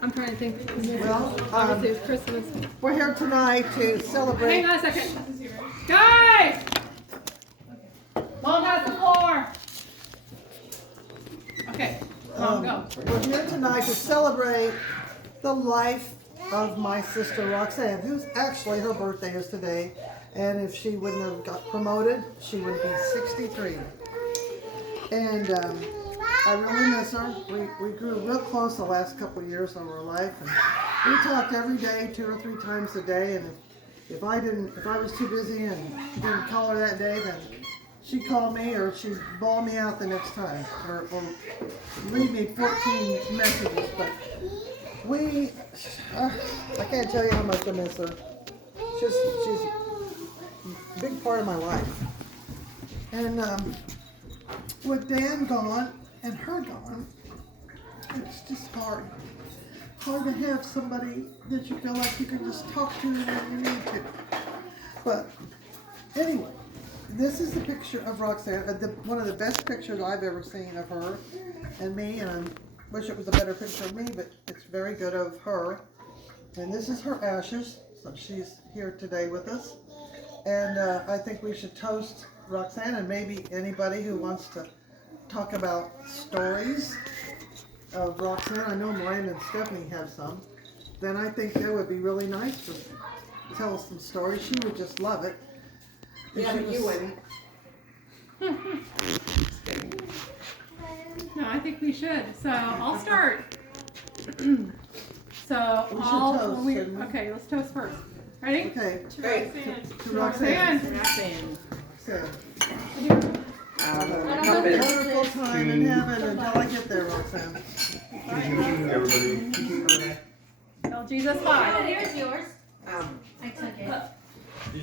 I'm trying to think. Well, obviously it's Christmas. we're here tonight to celebrate. Hang on a second. Guys! Mom has the floor. Okay, Mom, go. We're here tonight to celebrate the life of my sister Roxanne, who's actually, her birthday is today. And if she wouldn't have got promoted, she would be 63. And I really miss her. We grew real close the last couple of years of her life, and we talked every day, 2 or 3 times a day. And if I was too busy and didn't call her that day, then she'd call me or she'd bawl me out the next time, or leave me 14 messages. But I can't tell you how much I miss her. She's a big part of my life. And with Dan gone and her gone, it's just hard to have somebody that you feel like you can just talk to when you need to. But anyway, this is the picture of Roxanne, one of the best pictures I've ever seen of her and me, and I wish it was a better picture of me, but it's very good of her. And this is her ashes, so she's here today with us. And I think we should toast Roxanne, and maybe anybody who wants to talk about stories of Roxanne. I know Miranda and Stephanie have some. Then I think that would be really nice to tell us some stories. She would just love it. Yeah, but you wouldn't. No, I think we should. So I'll start. Okay, let's toast first. Ready? Okay. Great. To Roxanne. Have a wonderful time in heaven until I get there, Roxanne. Everybody. Tell Jesus bye. Here's yours. I took it.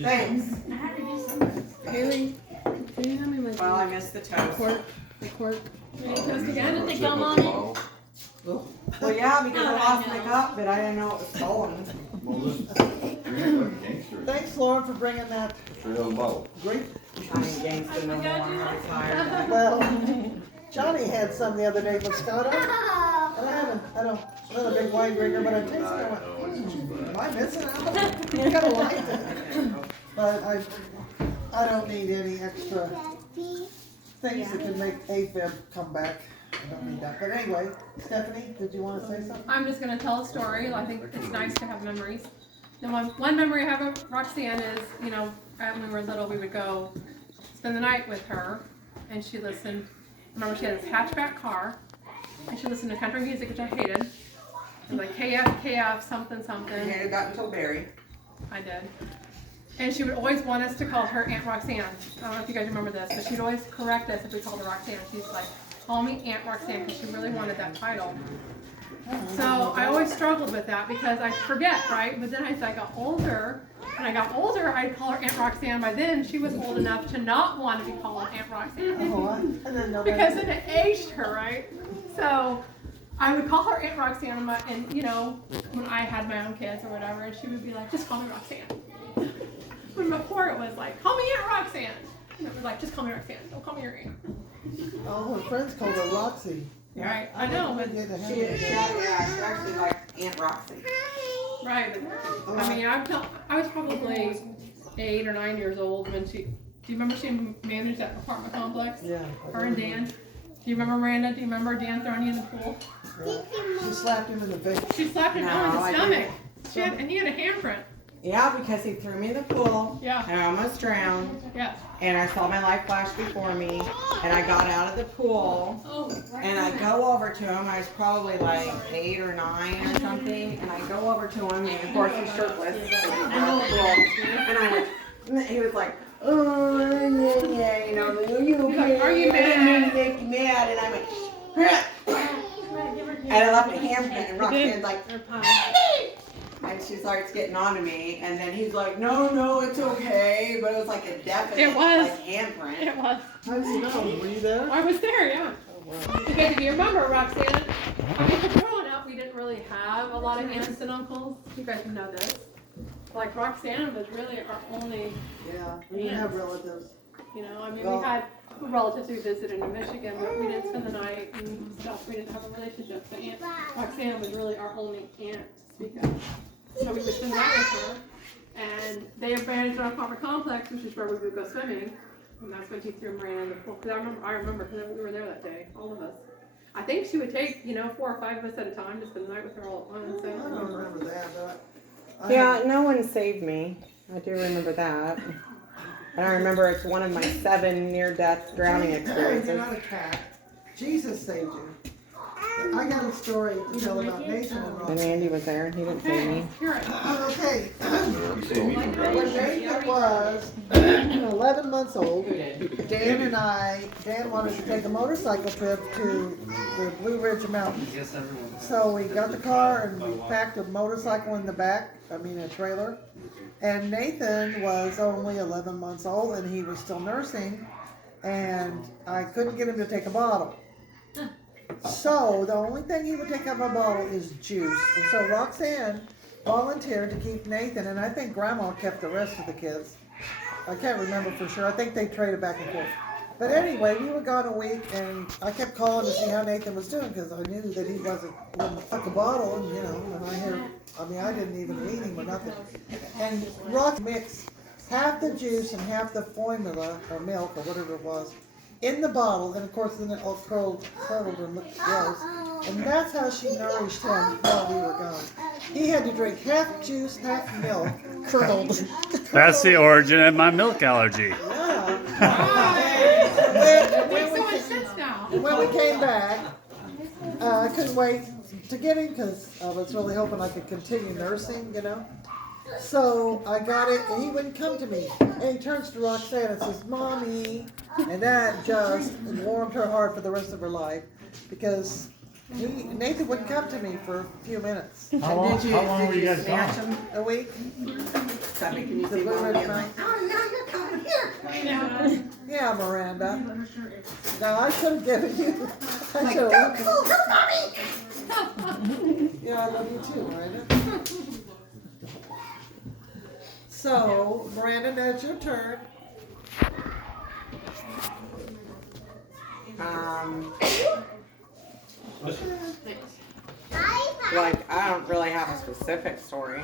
Thanks. I had to do something. Haley, can you hand me my Well, I missed the toast. The cork? You need toast I again? put the gum on it. Well, yeah, because I lost my cup, but I didn't know it was stolen. Well, listen, you're like a gangster. Thanks, Lauren, for bringing that Straight out of the bottle. great. I ain't gangster no more. I'm retired. Well, Johnny had some the other day, Moscato. And I don't, not a big wine drinker, but I tasted it. Am I missing out? I kind of liked it. But I don't need any extra things that can make AFib come back. I don't need that. But anyway, Stephanie, did you want to say something? I'm just going to tell a story. I think it's nice to have memories. The one memory I have of Roxanne is, when we were little, we would go spend the night with her, and she listened. Remember, she had this hatchback car, and she listened to country music, which I hated. It was like KF, something, something. You had gotten till Barry. I did. And she would always want us to call her Aunt Roxanne. I don't know if you guys remember this, but she'd always correct us if we called her Roxanne. She's like, call me Aunt Roxanne, because she really wanted that title. So I always struggled with that because I forget, right? But then as I got older, I'd call her Aunt Roxanne. By then, she was old enough to not want to be called Aunt Roxanne. Oh, I didn't know that. Because then it aged her, right? So I would call her Aunt Roxanne, and when I had my own kids or whatever, and she would be like, just call me Roxanne. When before it was like, call me Aunt Roxanne. And it was like, just call me Roxanne. Don't call me your aunt. Oh, her friends called her Roxy. Right, I know, but She's actually like Aunt Roxy. right. But, I mean, I was probably 8 or 9 years old when she. Do you remember she managed that apartment complex? Yeah. Her and Dan. Do you remember Miranda? Do you remember Dan throwing you in the pool? Yeah. She slapped him in the face. She slapped him No, down in the I stomach. And he had a handprint. Yeah, because he threw me in the pool. Yeah. And I almost drowned. Yeah. And I saw my life flash before me. And I got out of the pool. Oh, And I go over to him. I was probably like 8 or 9 or something. And I go over to him, and of course he's shirtless. And he was like, oh, yeah, you okay? Are you mad? Make you mad? And I went, and I left a handprint, and Roxanne's like, and she starts getting on to me, and then he's like, no, it's okay, but it was like a definite handprint. It was. How did you know? Were you there? I was there, yeah. Because if you remember, Roxanne, growing up, we didn't really have a lot of aunts and uncles. You guys know this. Like Roxanne was really our only. Yeah, we didn't have relatives. We relatives we visited in Michigan, but we didn't spend the night and stuff. We didn't have a relationship. But Aunt Roxanne was really our only aunt to speak of. So we would spend the night with her. And they abandoned our apartment complex, which is where we would go swimming. And that's when he threw Miranda in the pool. Because I remember because we were there that day, all of us. I think she would take, 4 or 5 of us at a time to spend the night with her all at once. I So. don't remember that, but Yeah, no one saved me. I do remember that. And I remember it's one of my 7 near-death drowning You're experiences. not a cat. Jesus saved you. I got a story to tell about Nathan and And Roxanne. Andy was there, and he didn't save me. You're right. Okay, You saved me from when drowning. Nathan was 11 months old, Dan wanted to take a motorcycle trip to the Blue Ridge Mountains. So we got the car and we packed a motorcycle in the back, a trailer. And Nathan was only 11 months old and he was still nursing, and I couldn't get him to take a bottle. So the only thing he would take out of a bottle is juice. And so Roxanne volunteered to keep Nathan, and I think Grandma kept the rest of the kids. I can't remember for sure. I think they traded back and forth. But anyway, we were gone a week, and I kept calling to see how Nathan was doing because I knew that he wouldn't fuck a bottle, and I didn't even eat him or nothing. And Rox mixed half the juice and half the formula or milk or whatever it was in the bottle, and of course then it all curdled and looked gross. And that's how she nourished him while we were gone. He had to drink half juice, half milk, curdled. That's the origin of my milk allergy. It makes so much sense now. And when we came back, I couldn't wait to get him because I was really hoping I could continue nursing, So I got it, and he wouldn't come to me. And he turns to Roxanne and says, "Mommy," and that just warmed her heart for the rest of her life because Nathan wouldn't come to me for a few minutes. How long were you guys snatch gone? him? A week. Sammy, can you The see Blue Mommy? Ridge I'm like, Mountains. oh, no, you're coming here. Yeah, Miranda. No, I should have given you. I Like, should go, have. go, go, Mommy. Yeah, I love you too, Miranda. So, Miranda, now it's your turn. Like, I don't really have a specific story.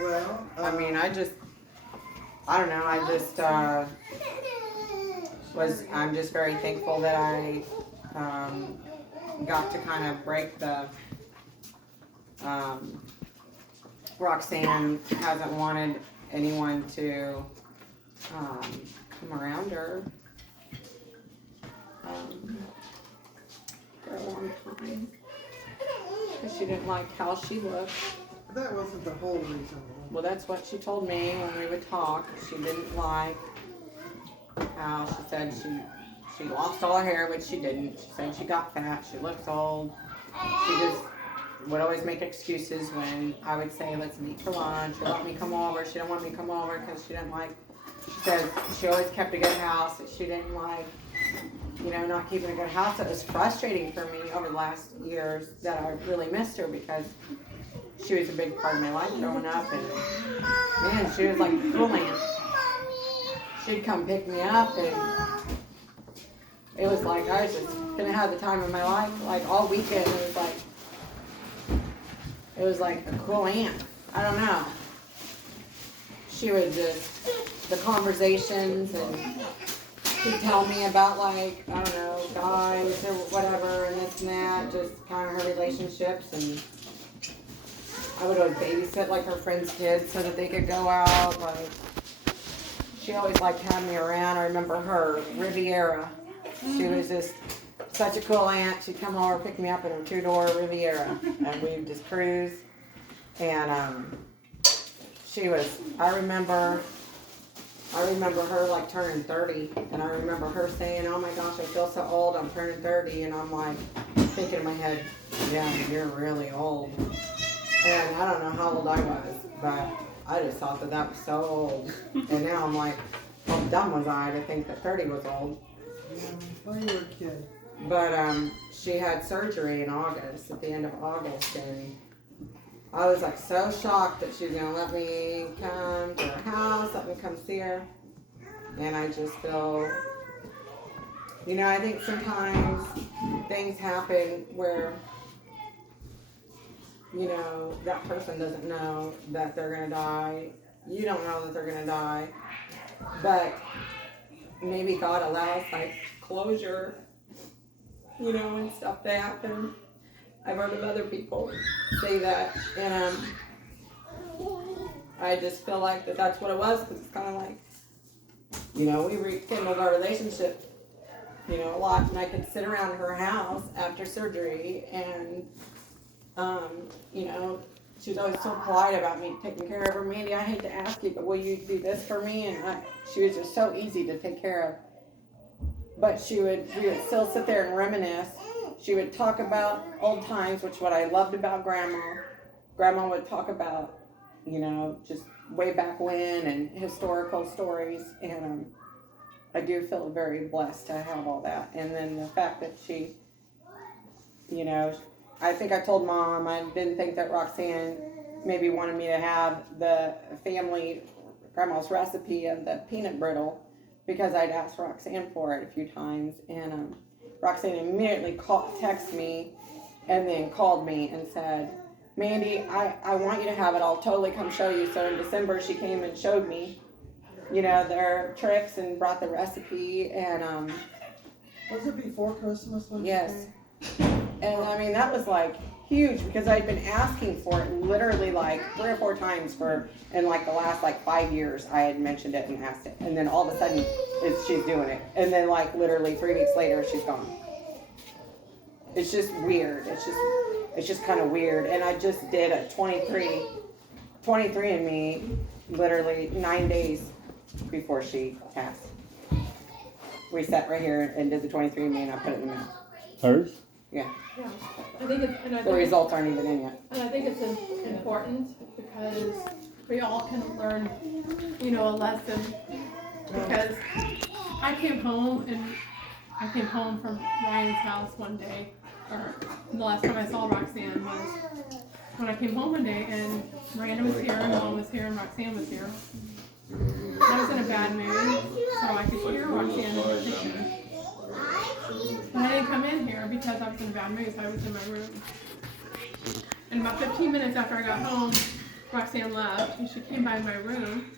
Well, I don't know, I'm just very thankful that I, got to kind of break the, Roxanne hasn't wanted anyone to, come around her, for a long time. Because she didn't like how she looked. that wasn't the whole reason. Well, that's what she told me when we would talk. She didn't like how she said she lost all her hair, which she didn't. She said she got fat, she looks old. She just would always make excuses when I would say, let's meet for lunch, or let me come over. She didn't want me to come over because she didn't like, she said she always kept a good house, that she didn't like, not keeping a good house. It was frustrating for me over the last years that I really missed her because she was a big part of my life growing up, and man, she was like a cool aunt. She'd come pick me up, and it was like I was just gonna have the time of my life. Like all weekend, it was like a cool aunt. I don't know. She would just the conversations, and she'd tell me about like I don't know guys or whatever, and this and that, just kind of her relationships and. I would always babysit like her friends' kids so that they could go out. Like she always liked having me around. I remember her Riviera. She was just such a cool aunt. She'd come over, pick me up in her 2-door Riviera, and we'd just cruise. And she was. I remember her like turning 30, and I remember her saying, "Oh my gosh, I feel so old. I'm turning 30," and I'm like thinking in my head, "Yeah, you're really old." And I don't know how old I was, but I just thought that was so old. And now I'm like, how dumb was I to think that 30 was old? Yeah, well, you were a kid. But she had surgery in August, at the end of August, and I was like so shocked that she was gonna let me come to her house, let me come see her. And I just feel You know, I think sometimes things happen where, you know, that person doesn't know that they're gonna die. You don't know that they're gonna die. But maybe God allows like closure, you know, and stuff to happen. I've heard of other people say that, and I just feel like that's what it was, because it's kind of like, you know, we rekindled our relationship, you know, a lot, and I could sit around her house after surgery, and, you know, she was always so polite about me taking care of her. Mandy, I hate to ask you, but will you do this for me? And she was just so easy to take care of. But we would still sit there and reminisce. She would talk about old times, which what I loved about Grandma. Grandma would talk about, you know, just way back when and historical stories. And I do feel very blessed to have all that. And then the fact that she, you know, I think I told Mom I didn't think that Roxanne maybe wanted me to have the family Grandma's recipe of the peanut brittle, because I'd asked Roxanne for it a few times, and Roxanne immediately texted me and then called me and said, Mandy, I want you to have it. I'll totally come show you. So in December, she came and showed me, you know, their tricks and brought the recipe. And Was it before Christmas? When yes. And I mean, that was like huge, because I'd been asking for it literally like 3 or 4 times in like the last like 5 years. I had mentioned it and asked it, and then all of a sudden she's doing it, and then like literally 3 weeks later she's gone. It's just weird. It's just kind of weird. And I just did a 23andMe literally 9 days before she passed. We sat right here and did the 23andMe, and I put it in the mail. Hers? Yeah. Yeah. I think it's, and I The think, results aren't even in yet. and I think it's important because we all can learn, you know, a lesson. Because I came home from Ryan's house one day, or the last time I saw Roxanne was when I came home one day, and Miranda was here, and Mom was here, and Roxanne was here. I was in a bad mood, so I could hear Roxanne in the kitchen. And I didn't come in here because I was in a bad mood, so I was in my room. And about 15 minutes after I got home, Roxanne left, and she came by my room,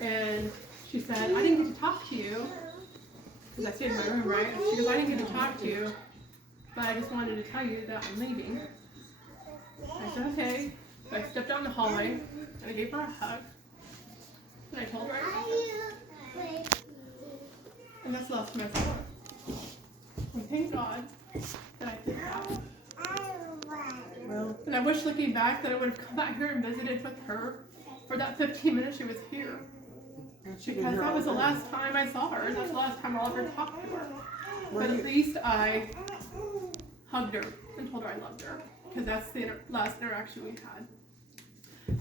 and she said, I didn't get to talk to you, because I stayed in my room, right? She goes, I didn't get to talk to you, but I just wanted to tell you that I'm leaving. I said, okay. So I stepped out in the hallway, and I gave her a hug, and I told her I loved her. And that's the last time I saw her. And thank God that I did that. Well, And I wish, looking back, that I would have come back here and visited with her for that 15 minutes she was here. and she been Because here that all was the day. last time I saw her. That's the last time I'll ever talk to her. Were But you- at least I hugged her and told her I loved her. Because that's the last interaction we had.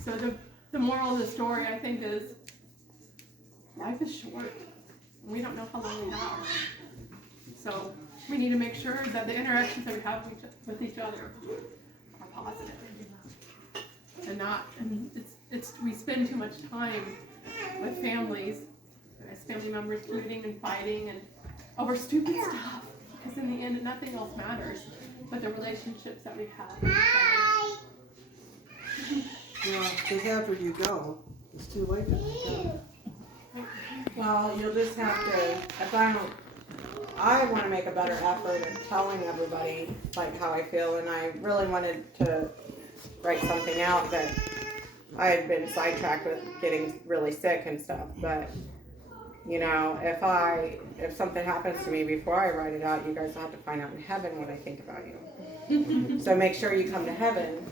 So the moral of the story, I think, is life is short. We don't know how long we have. So we need to make sure that the interactions that we have with each other are positive. And we spend too much time with families, as family members feuding and fighting and over stupid stuff. Because in the end, nothing else matters but the relationships that we have with each Yeah, because after you go, it's too late to make up. other. Well, you'll just have to, I want to make a better effort of telling everybody like how I feel, and I really wanted to write something out that I had been sidetracked with getting really sick and stuff, but you know, if something happens to me before I write it out, you guys will have to find out in heaven what I think about you. So make sure you come to heaven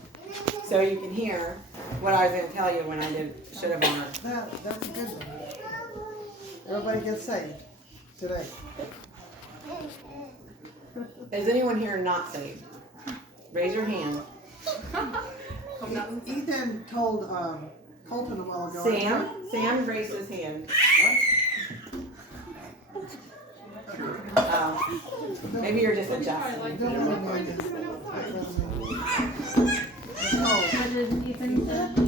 so you can hear what I was going to tell you when I should have honored. That's a good one. Everybody gets saved today. Is anyone here not saved? Raise your hand. Ethan told Colton a while ago. Sam raised his hand. Maybe you're just adjusting. Like, Don't let me in. what did Ethan say?